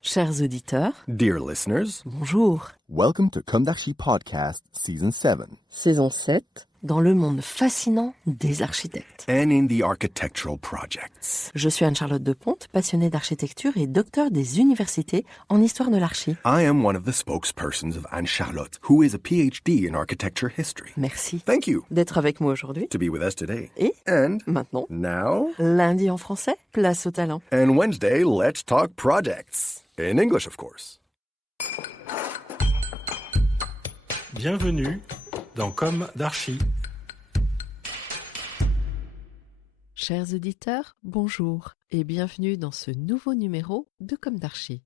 Chers auditeurs, Dear listeners, bonjour. welcome to Kumdakshi Podcast Season 7 Saison 7, dans le monde fascinant des architectes. and in the architectural projects. Je suis Anne-Charlotte Deponte, passionnée d'architecture et docteur des universités en histoire de l'archi. I am one of the spokespersons of Anne-Charlotte, who is a PhD in architecture history. Merci Thank you d'être avec moi aujourd'hui. to be with us today. Et And maintenant, now, lundi en français, place au talent. and Wednesday, let's talk projects. In English, of course. Bienvenue dans Comme d'Archi. Chers auditeurs, bonjour et bienvenue dans ce nouveau numéro de Comme d'Archi.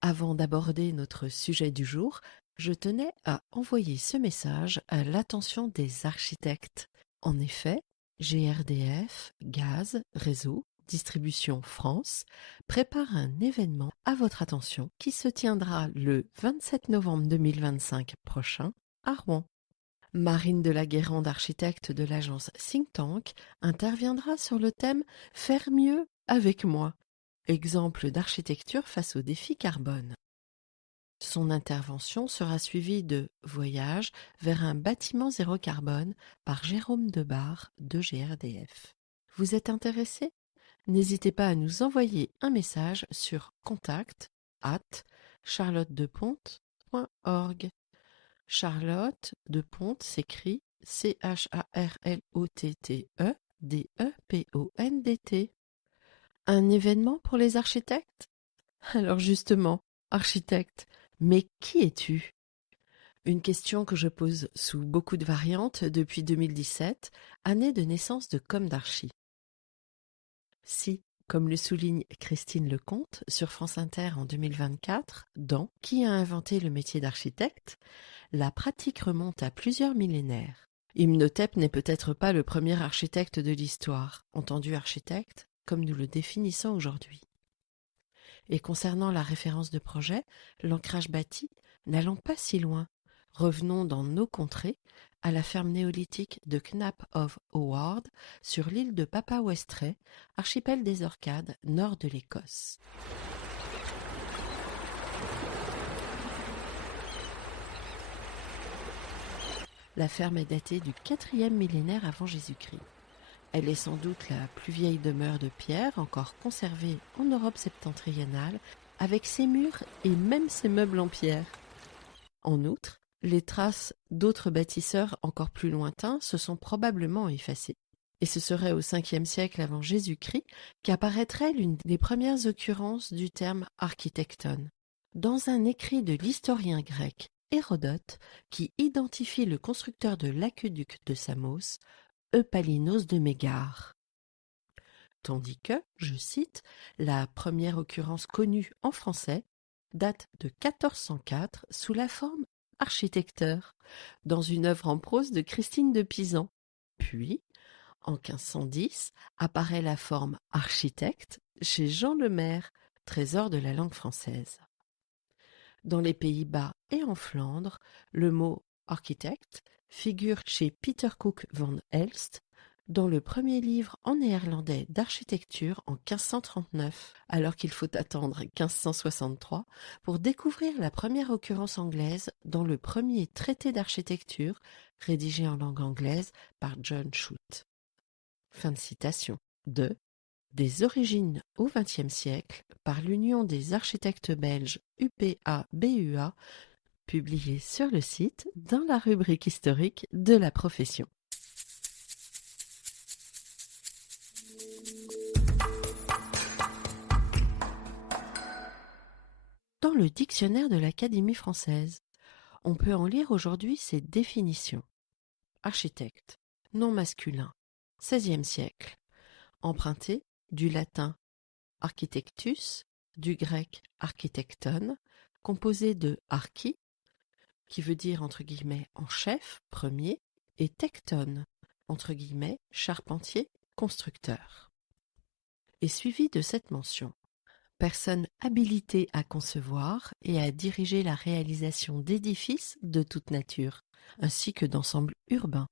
Avant d'aborder notre sujet du jour, je tenais à envoyer ce message à l'attention des architectes. En effet, GRDF, Gaz, Réseau, Distribution France prépare un événement à votre attention qui se tiendra le 27 novembre 2025 prochain à Rouen. Marine de la Guérande, architecte de l'agence Think Tank, interviendra sur le thème « Faire mieux avec moi », exemple d'architecture face au défi carbone. Son intervention sera suivie de « Voyage vers un bâtiment zéro carbone » par Jérôme Debar de GRDF. Vous êtes intéressé ? N'hésitez pas à nous envoyer un message sur contact@charlottedeponte.org. Charlotte Deponte s'écrit CHARLOTTEDEPONDT. Un événement pour les architectes ? Alors justement, architecte, mais qui es-tu ? Une question que je pose sous beaucoup de variantes depuis 2017, année de naissance de Comme d'Archi. Si, comme le souligne Christine Lecomte sur France Inter en 2024, dans « Qui a inventé le métier d'architecte ?», la pratique remonte à plusieurs millénaires. Imhotep n'est peut-être pas le premier architecte de l'histoire, entendu architecte comme nous le définissons aujourd'hui. Et concernant la référence de projet, l'ancrage bâti, n'allons pas si loin. Revenons dans nos contrées, à la ferme néolithique de Knapp of Howard, sur l'île de Papawestray, archipel des Orcades, nord de l'Écosse. La ferme est datée du 4e millénaire avant Jésus-Christ. Elle est sans doute la plus vieille demeure de pierre encore conservée en Europe septentrionale, avec ses murs et même ses meubles en pierre. En outre, les traces d'autres bâtisseurs encore plus lointains se sont probablement effacées. Et ce serait au 5e siècle avant Jésus-Christ qu'apparaîtrait l'une des premières occurrences du terme architecton. Dans un écrit de l'historien grec Hérodote, qui identifie le constructeur de l'aqueduc de Samos, Eupalinos de Mégare. Tandis que, je cite, la première occurrence connue en français date de 1404 sous la forme architecteur, dans une œuvre en prose de Christine de Pisan. Puis, en 1510, apparaît la forme architecte chez Jean Lemaire, trésor de la langue française. Dans les Pays-Bas et en Flandre, le mot architecte figure chez Peter Cook van Elst dans le premier livre en néerlandais d'architecture en 1539, alors qu'il faut attendre 1563 pour découvrir la première occurrence anglaise dans le premier traité d'architecture rédigé en langue anglaise par John Shute. Fin de citation. Des origines au XXe siècle par l'Union des architectes belges UPA-BUA, publié sur le site dans la rubrique historique de la profession. Dans le dictionnaire de l'Académie française, on peut en lire aujourd'hui ces définitions. Architecte, nom masculin, XVIe siècle, emprunté du latin architectus, du grec architecton, composé de archi, qui veut dire entre guillemets en chef, premier, et tecton, entre guillemets charpentier, constructeur. Et suivi de cette mention, personne habilitée à concevoir et à diriger la réalisation d'édifices de toute nature, ainsi que d'ensembles urbains.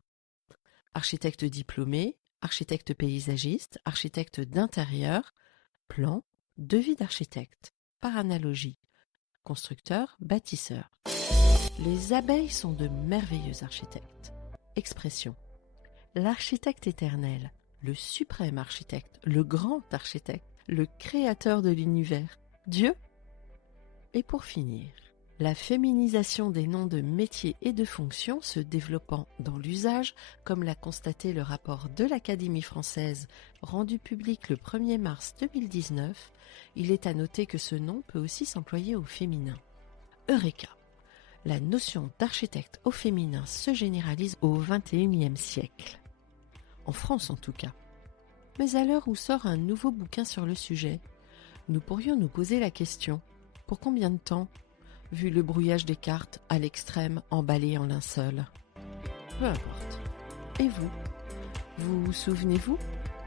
Architecte diplômé, architecte paysagiste, architecte d'intérieur, plan, devis d'architecte. par analogie. Constructeur, bâtisseur. Les abeilles sont de merveilleux architectes. Expression. L'architecte éternel, le suprême architecte, le grand architecte, le créateur de l'univers, Dieu. Et pour finir, la féminisation des noms de métiers et de fonctions se développant dans l'usage, comme l'a constaté le rapport de l'Académie française rendu public le 1er mars 2019, il est à noter que ce nom peut aussi s'employer au féminin. Eureka! La notion d'architecte au féminin se généralise au XXIe siècle. En France en tout cas. Mais à l'heure où sort un nouveau bouquin sur le sujet, nous pourrions nous poser la question, pour combien de temps, vu le brouillage des cartes à l'extrême emballé en linceul? Peu importe. Et vous? Vous souvenez-vous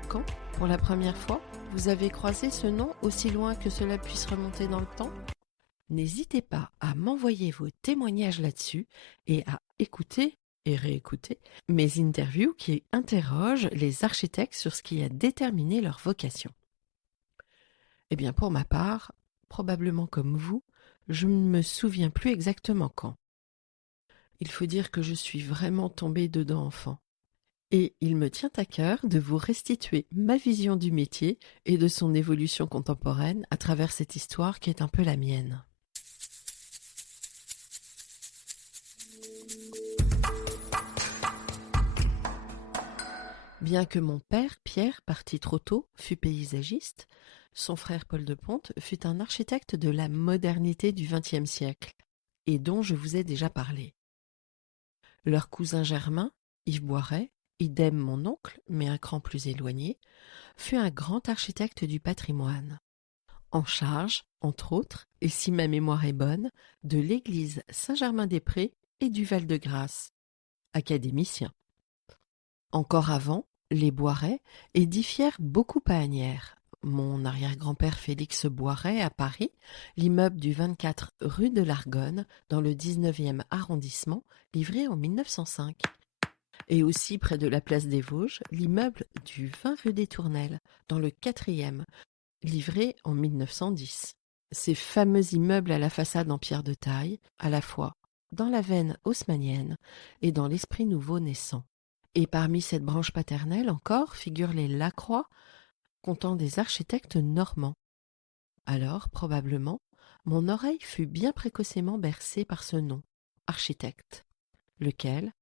quand, pour la première fois, vous avez croisé ce nom aussi loin que cela puisse remonter dans le temps? N'hésitez pas à m'envoyer vos témoignages là-dessus et à écouter et réécouter mes interviews qui interrogent les architectes sur ce qui a déterminé leur vocation. Eh bien, pour ma part, probablement comme vous, je ne me souviens plus exactement quand. Il faut dire que je suis vraiment tombée dedans enfant. Et il me tient à cœur de vous restituer ma vision du métier et de son évolution contemporaine à travers cette histoire qui est un peu la mienne. Bien que mon père, Pierre, parti trop tôt, fût paysagiste, son frère Paul de Ponte fut un architecte de la modernité du XXe siècle, et dont je vous ai déjà parlé. Leur cousin germain, Yves Boiret, idem mon oncle, mais un cran plus éloigné, fut un grand architecte du patrimoine, en charge, entre autres, et si ma mémoire est bonne, de l'église Saint-Germain-des-Prés et du Val-de-Grâce, académicien. Encore avant, les Boiret édifièrent beaucoup à Asnières. Mon arrière-grand-père Félix Boiret à Paris, l'immeuble du 24 rue de l'Argonne, dans le 19e arrondissement, livré en 1905. Et aussi près de la place des Vosges, l'immeuble du 20 rue des Tournelles, dans le 4e, livré en 1910. Ces fameux immeubles à la façade en pierre de taille, à la fois dans la veine haussmannienne et dans l'esprit nouveau naissant. Et parmi cette branche paternelle encore figurent les Lacroix, comptant des architectes normands. Alors, probablement, mon oreille fut bien précocement bercée par ce nom, architecte, lequel,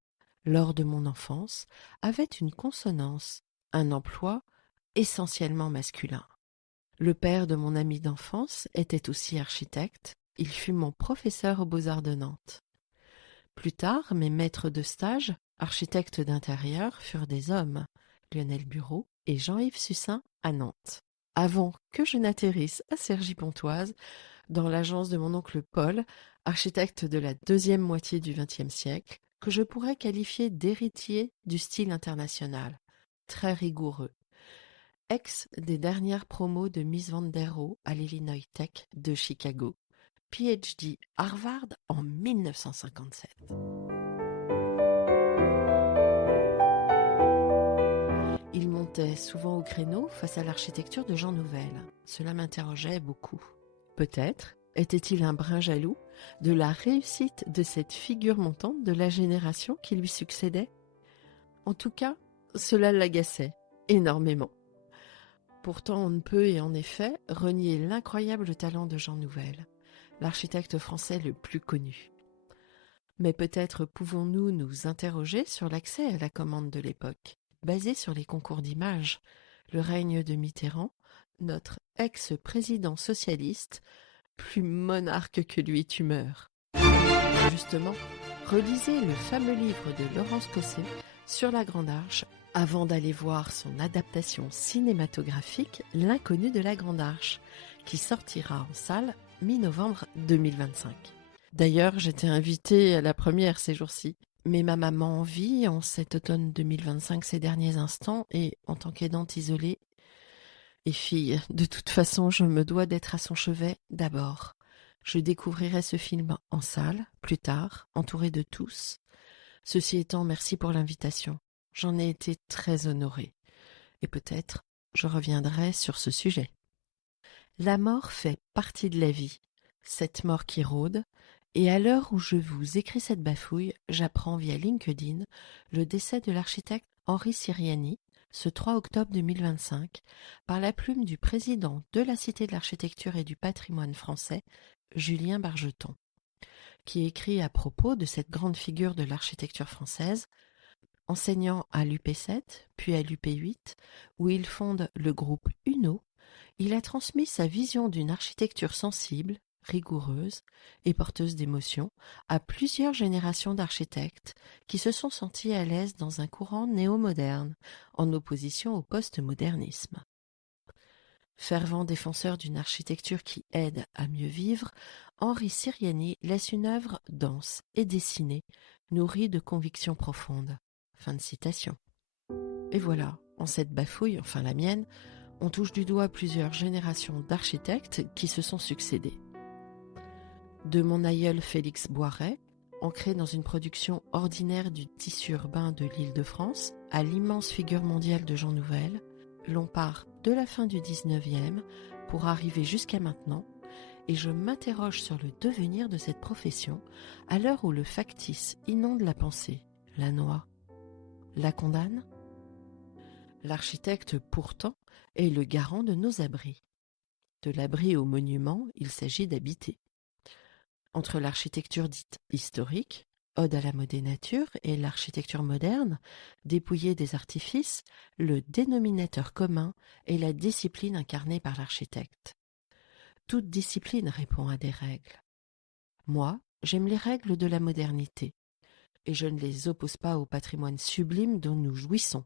lors de mon enfance, avait une consonance, un emploi essentiellement masculin. Le père de mon ami d'enfance était aussi architecte, il fut mon professeur aux Beaux-Arts de Nantes. Plus tard, mes maîtres de stage, architectes d'intérieur, furent des hommes, Lionel Bureau et Jean-Yves Sussin à Nantes. Avant que je n'atterrisse à Cergy-Pontoise, dans l'agence de mon oncle Paul, architecte de la deuxième moitié du XXe siècle, que je pourrais qualifier d'héritier du style international, très rigoureux. Ex des dernières promos de Miss Van der Rohe à l'Illinois Tech de Chicago, PhD Harvard en 1957. Il montait souvent au créneau face à l'architecture de Jean Nouvel. Cela m'interrogeait beaucoup. Peut-être était-il un brin jaloux de la réussite de cette figure montante de la génération qui lui succédait? En tout cas, cela l'agaçait énormément. Pourtant, on ne peut, et en effet, renier l'incroyable talent de Jean Nouvel, l'architecte français le plus connu. Mais peut-être pouvons-nous nous interroger sur l'accès à la commande de l'époque, basé sur les concours d'images, le règne de Mitterrand, notre ex-président socialiste, plus monarque que lui tu meurs. Justement, relisez le fameux livre de Laurence Cosset sur la Grande Arche avant d'aller voir son adaptation cinématographique L'inconnu de la Grande Arche, qui sortira en salle mi-novembre 2025. D'ailleurs, j'étais invitée à la première ces jours-ci, mais ma maman vit en cet automne 2025 ces derniers instants et en tant qu'aidante isolée et fille, de toute façon, je me dois d'être à son chevet d'abord. Je découvrirai ce film en salle, plus tard, entourée de tous. Ceci étant, merci pour l'invitation. J'en ai été très honorée. Et peut-être, je reviendrai sur ce sujet. La mort fait partie de la vie, cette mort qui rôde, et à l'heure où je vous écris cette bafouille, j'apprends via LinkedIn le décès de l'architecte Henri Siriani, ce 3 octobre 2025, par la plume du président de la Cité de l'Architecture et du Patrimoine français, Julien Bargeton, qui écrit à propos de cette grande figure de l'architecture française. Enseignant à l'UP7, puis à l'UP8, où il fonde le groupe UNO, il a transmis sa vision d'une architecture sensible, rigoureuse et porteuse d'émotions à plusieurs générations d'architectes qui se sont sentis à l'aise dans un courant néo-moderne, en opposition au post-modernisme. Fervent défenseur d'une architecture qui aide à mieux vivre, Henri Siriani laisse une œuvre dense et dessinée, nourrie de convictions profondes. Fin de citation. Et voilà, en cette bafouille, enfin la mienne, on touche du doigt plusieurs générations d'architectes qui se sont succédés. De mon aïeul Félix Boiret, ancré dans une production ordinaire du tissu urbain de l'Île-de-France, à l'immense figure mondiale de Jean Nouvel, l'on part de la fin du 19e pour arriver jusqu'à maintenant, et je m'interroge sur le devenir de cette profession à l'heure où le factice inonde la pensée, la noie, la condamne. L'architecte, pourtant, est le garant de nos abris. De l'abri au monument, il s'agit d'habiter. Entre l'architecture dite historique, ode à la modénature, et l'architecture moderne, dépouillée des artifices, le dénominateur commun est la discipline incarnée par l'architecte. Toute discipline répond à des règles. Moi, j'aime les règles de la modernité, et je ne les oppose pas au patrimoine sublime dont nous jouissons.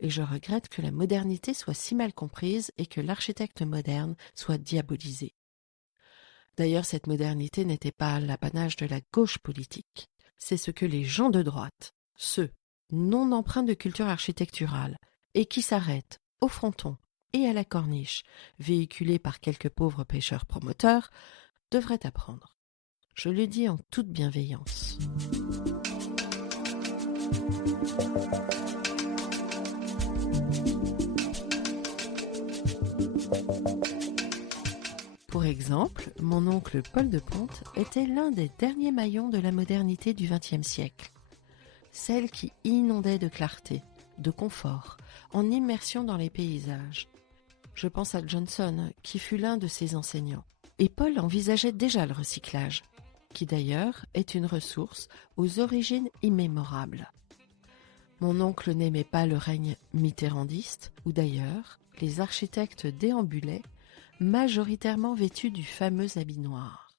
Et je regrette que la modernité soit si mal comprise et que l'architecte moderne soit diabolisé. D'ailleurs, cette modernité n'était pas l'apanage de la gauche politique. C'est ce que les gens de droite, ceux non empreints de culture architecturale et qui s'arrêtent au fronton et à la corniche, véhiculés par quelques pauvres pêcheurs promoteurs, devraient apprendre. Je le dis en toute bienveillance. Pour exemple, mon oncle Paul de Ponte était l'un des derniers maillons de la modernité du XXe siècle. Celle qui inondait de clarté, de confort, en immersion dans les paysages. Je pense à Johnson, qui fut l'un de ses enseignants. Et Paul envisageait déjà le recyclage, qui d'ailleurs est une ressource aux origines immémorables. Mon oncle n'aimait pas le règne mitterrandiste, où d'ailleurs les architectes déambulaient, majoritairement vêtus du fameux habit noir.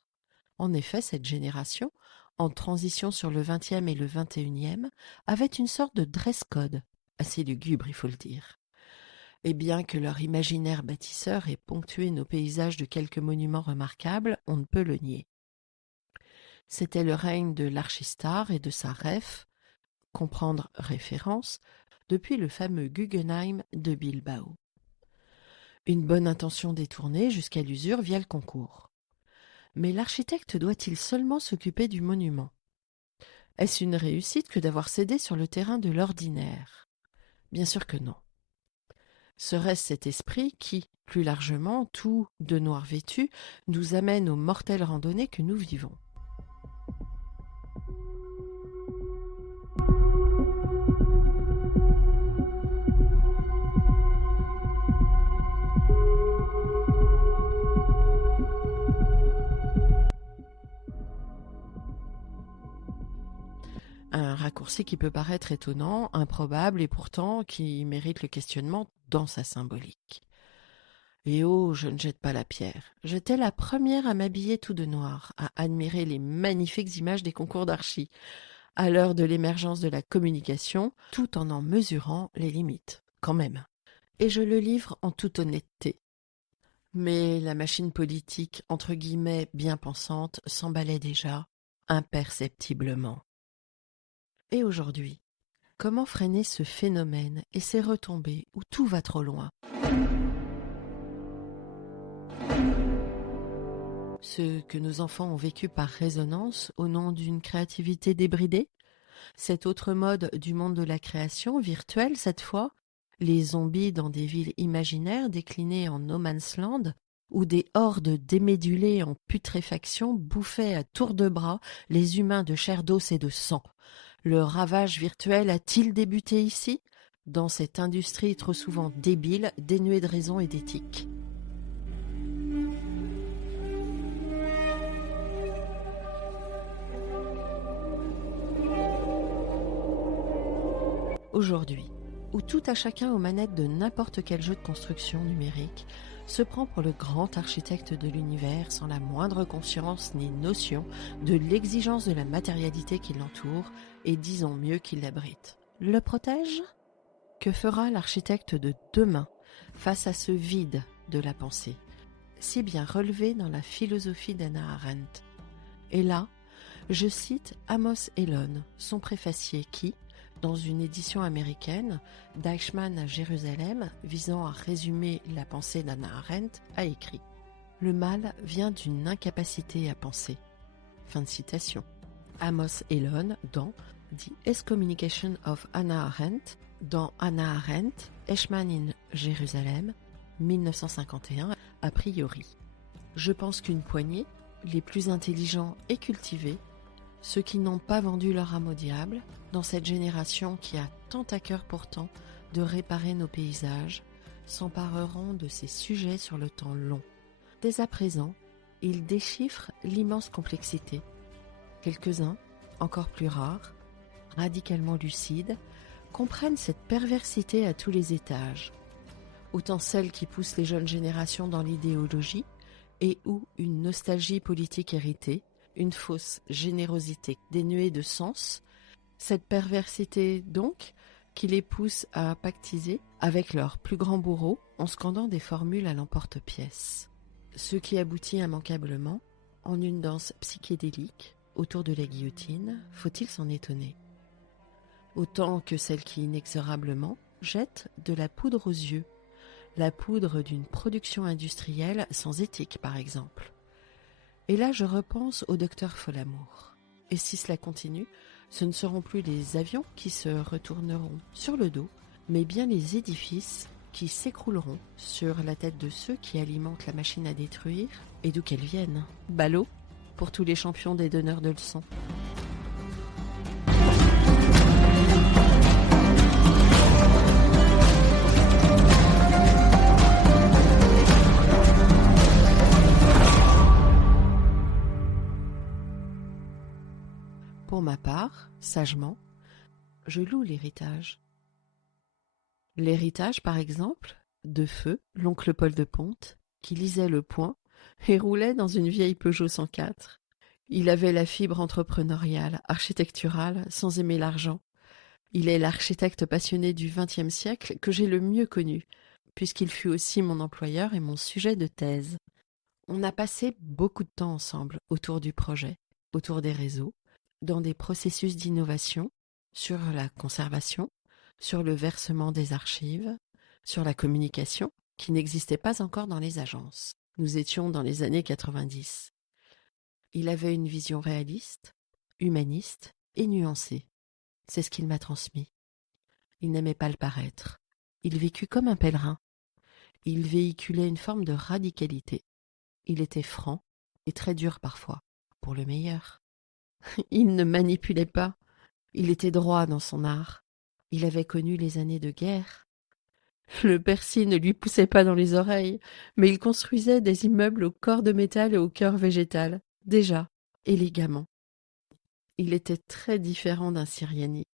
En effet, cette génération, en transition sur le XXe et le XXIe, avait une sorte de dress code, assez lugubre il faut le dire. Et bien que leur imaginaire bâtisseur ait ponctué nos paysages de quelques monuments remarquables, on ne peut le nier. C'était le règne de l'archistar et de sa ref, comprendre référence, depuis le fameux Guggenheim de Bilbao. Une bonne intention détournée jusqu'à l'usure via le concours. Mais l'architecte doit-il seulement s'occuper du monument? Est-ce une réussite que d'avoir cédé sur le terrain de l'ordinaire? Bien sûr que non. Serait-ce cet esprit qui, plus largement, tout de noir vêtu, nous amène aux mortelles randonnées que nous vivons? Un raccourci qui peut paraître étonnant, improbable et pourtant qui mérite le questionnement dans sa symbolique. Et oh, je ne jette pas la pierre. J'étais la première à m'habiller tout de noir, à admirer les magnifiques images des concours d'archi, à l'heure de l'émergence de la communication, tout en mesurant les limites, quand même. Et je le livre en toute honnêteté. Mais la machine politique, entre guillemets, bien pensante, s'emballait déjà, imperceptiblement. Et aujourd'hui, comment freiner ce phénomène et ses retombées où tout va trop loin? Ce que nos enfants ont vécu par résonance au nom d'une créativité débridée? Cet autre mode du monde de la création, virtuelle cette fois? Les zombies dans des villes imaginaires déclinées en no man's land? où des hordes d'émédulés en putréfaction bouffaient à tour de bras les humains de chair d'os et de sang. Le ravage virtuel a-t-il débuté ici, dans cette industrie trop souvent débile, dénuée de raison et d'éthique? Aujourd'hui, où tout à chacun aux manettes de n'importe quel jeu de construction numérique se prend pour le grand architecte de l'univers sans la moindre conscience ni notion de l'exigence de la matérialité qui l'entoure et disons mieux qui l'abrite. Le protège ? Que fera l'architecte de demain face à ce vide de la pensée, si bien relevé dans la philosophie d'Hannah Arendt? Et là, je cite Amos Elon, son préfacier qui, dans une édition américaine d'Eichmann à Jérusalem, visant à résumer la pensée d'Hannah Arendt, a écrit « Le mal vient d'une incapacité à penser ». Fin de citation. Amos Elon dans The Excommunication of Hannah Arendt, dans Hannah Arendt, Eichmann in Jérusalem, 1951, a priori. Je pense qu'une poignée, les plus intelligents et cultivés, ceux qui n'ont pas vendu leur âme au diable, dans cette génération qui a tant à cœur pourtant de réparer nos paysages, s'empareront de ces sujets sur le temps long. Dès à présent, ils déchiffrent l'immense complexité. Quelques-uns, encore plus rares, radicalement lucides, comprennent cette perversité à tous les étages. Autant celle qui pousse les jeunes générations dans l'idéologie et ou une nostalgie politique héritée, une fausse générosité dénuée de sens, cette perversité donc qui les pousse à pactiser avec leur plus grand bourreau en scandant des formules à l'emporte-pièce. Ce qui aboutit immanquablement en une danse psychédélique autour de la guillotine, faut-il s'en étonner? Autant que celle qui inexorablement jette de la poudre aux yeux, la poudre d'une production industrielle sans éthique par exemple. Et là je repense au docteur Folamour. Et si cela continue, ce ne seront plus les avions qui se retourneront sur le dos, mais bien les édifices qui s'écrouleront sur la tête de ceux qui alimentent la machine à détruire et d'où qu'elles viennent. Ballot pour tous les champions des donneurs de leçons. Pour ma part, sagement, je loue l'héritage. L'héritage, par exemple, de Feu, l'oncle Paul de Ponte, qui lisait Le Point et roulait dans une vieille Peugeot 104. Il avait la fibre entrepreneuriale, architecturale, sans aimer l'argent. Il est l'architecte passionné du XXe siècle que j'ai le mieux connu, puisqu'il fut aussi mon employeur et mon sujet de thèse. On a passé beaucoup de temps ensemble autour du projet, autour des réseaux, dans des processus d'innovation, sur la conservation, sur le versement des archives, sur la communication, qui n'existait pas encore dans les agences. Nous étions dans les années 90. Il avait une vision réaliste, humaniste et nuancée. C'est ce qu'il m'a transmis. Il n'aimait pas le paraître. Il vécut comme un pèlerin. Il véhiculait une forme de radicalité. Il était franc et très dur parfois, pour le meilleur. Il ne manipulait pas. Il était droit dans son art. Il avait connu les années de guerre. Le persil ne lui poussait pas dans les oreilles, mais il construisait des immeubles au corps de métal et au cœur végétal, déjà, élégamment. Il était très différent d'un Siriani.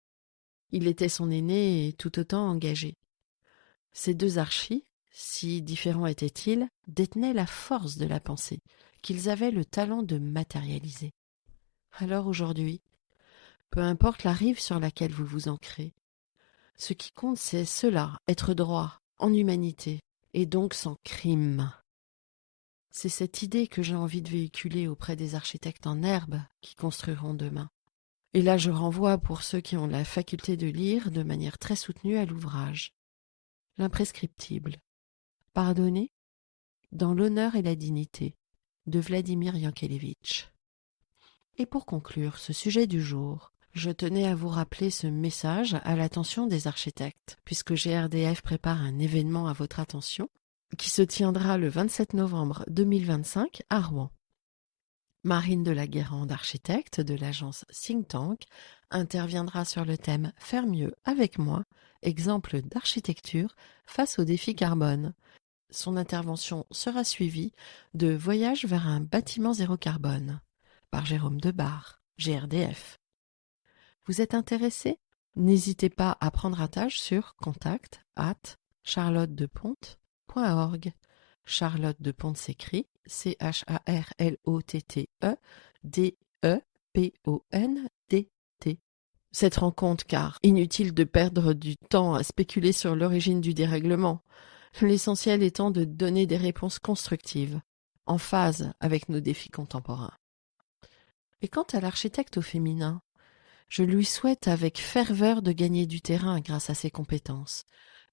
Il était son aîné et tout autant engagé. Ces deux archis, si différents étaient-ils, détenaient la force de la pensée, qu'ils avaient le talent de matérialiser. Alors aujourd'hui, peu importe la rive sur laquelle vous vous ancrez, ce qui compte c'est cela, être droit, en humanité, et donc sans crime. C'est cette idée que j'ai envie de véhiculer auprès des architectes en herbe qui construiront demain. Et là je renvoie pour ceux qui ont la faculté de lire de manière très soutenue à l'ouvrage. L'imprescriptible. Pardonner dans l'honneur et la dignité de Vladimir Yankelevitch. Et pour conclure ce sujet du jour, je tenais à vous rappeler ce message à l'attention des architectes, puisque GRDF prépare un événement à votre attention, qui se tiendra le 27 novembre 2025 à Rouen. Marine de la Guérande, architecte de l'agence Think Tank, interviendra sur le thème « Faire mieux avec moi », exemple d'architecture face au défi carbone. Son intervention sera suivie de « Voyage vers un bâtiment zéro carbone » par Jérôme Debar, GRDF. Vous êtes intéressé ? N'hésitez pas à prendre attache sur contact@charlottedepont.org. Charlotte de Ponte s'écrit CharlotteDePondt. Cette rencontre, car inutile de perdre du temps à spéculer sur l'origine du dérèglement, l'essentiel étant de donner des réponses constructives, en phase avec nos défis contemporains. Et quant à l'architecte au féminin, je lui souhaite avec ferveur de gagner du terrain grâce à ses compétences,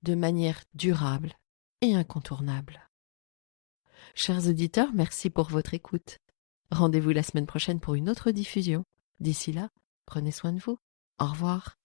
de manière durable et incontournable. Chers auditeurs, merci pour votre écoute. Rendez-vous la semaine prochaine pour une autre diffusion. D'ici là, prenez soin de vous. Au revoir.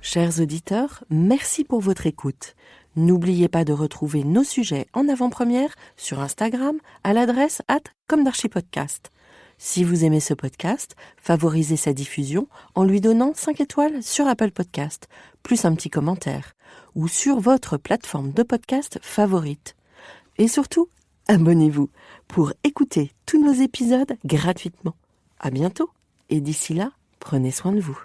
Chers auditeurs, merci pour votre écoute. N'oubliez pas de retrouver nos sujets en avant-première sur Instagram à l'adresse @commedarchipodcast. Si vous aimez ce podcast, favorisez sa diffusion en lui donnant 5 étoiles sur Apple Podcast, plus un petit commentaire, ou sur votre plateforme de podcast favorite. Et surtout, abonnez-vous pour écouter tous nos épisodes gratuitement. À bientôt, et d'ici là, prenez soin de vous.